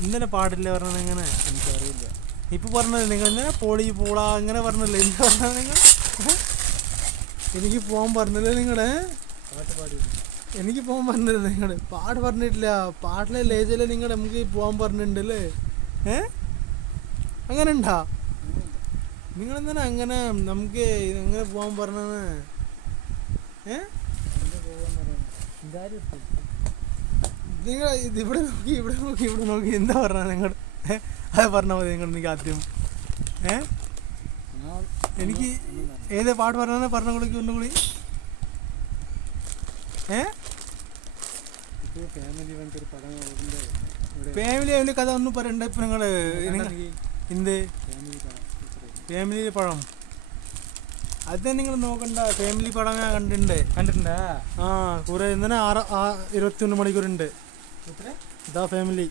ഇന്നലെ പാടില്ല പറഞ്ഞത് എങ്ങനെ എനിക്കറിയില്ല. ഇപ്പൊ പറഞ്ഞത് നിങ്ങൾ ഇങ്ങനെ പോളി പൂള അങ്ങനെ പറഞ്ഞല്ലേ എന്ത് പറഞ്ഞത് നിങ്ങൾ എനിക്ക് പോകാൻ പറഞ്ഞല്ലേ നിങ്ങളെ പാട്ട് പാടി എനിക്ക് പോകാൻ പറഞ്ഞില്ല നിങ്ങൾ പാട്ട് പറഞ്ഞിട്ടില്ല പാട്ടിലെ ലേജല്ലേ നിങ്ങൾ നമുക്ക് പോകാൻ പറഞ്ഞിട്ടുണ്ടല്ലേ അങ്ങനെ ഉണ്ടാ നിങ്ങളെന്താണ് അങ്ങനെ നമുക്ക് എങ്ങനെ പോകാൻ പറഞ്ഞത് നിങ്ങൾ ഇവിടെ നോക്കി ഇവിടെ നോക്കി ഇവിടെ നോക്കി എന്താ പറഞ്ഞത് നിങ്ങൾ അത് പറഞ്ഞാൽ മതി നിങ്ങൾ എനിക്ക് ആദ്യം എനിക്ക് ഏത് പാട്ട് പറഞ്ഞാൽ പറഞ്ഞ കുളിക്ക് ഒന്നുകൂടി ഫാമിലി അതിൻ്റെ കഥ ഒന്നും പറയണ്ട ഇപ്പം നിങ്ങൾ എന്ത് ഫാമിലി പടം അത് നിങ്ങൾ നോക്കണ്ട ഫാമിലി പടം ഞാൻ കണ്ടിട്ടുണ്ടാ ആ കുറെ ഇന്നലെ 21 മണിക്കൂറുണ്ട് ഇതാ ഫാമിലി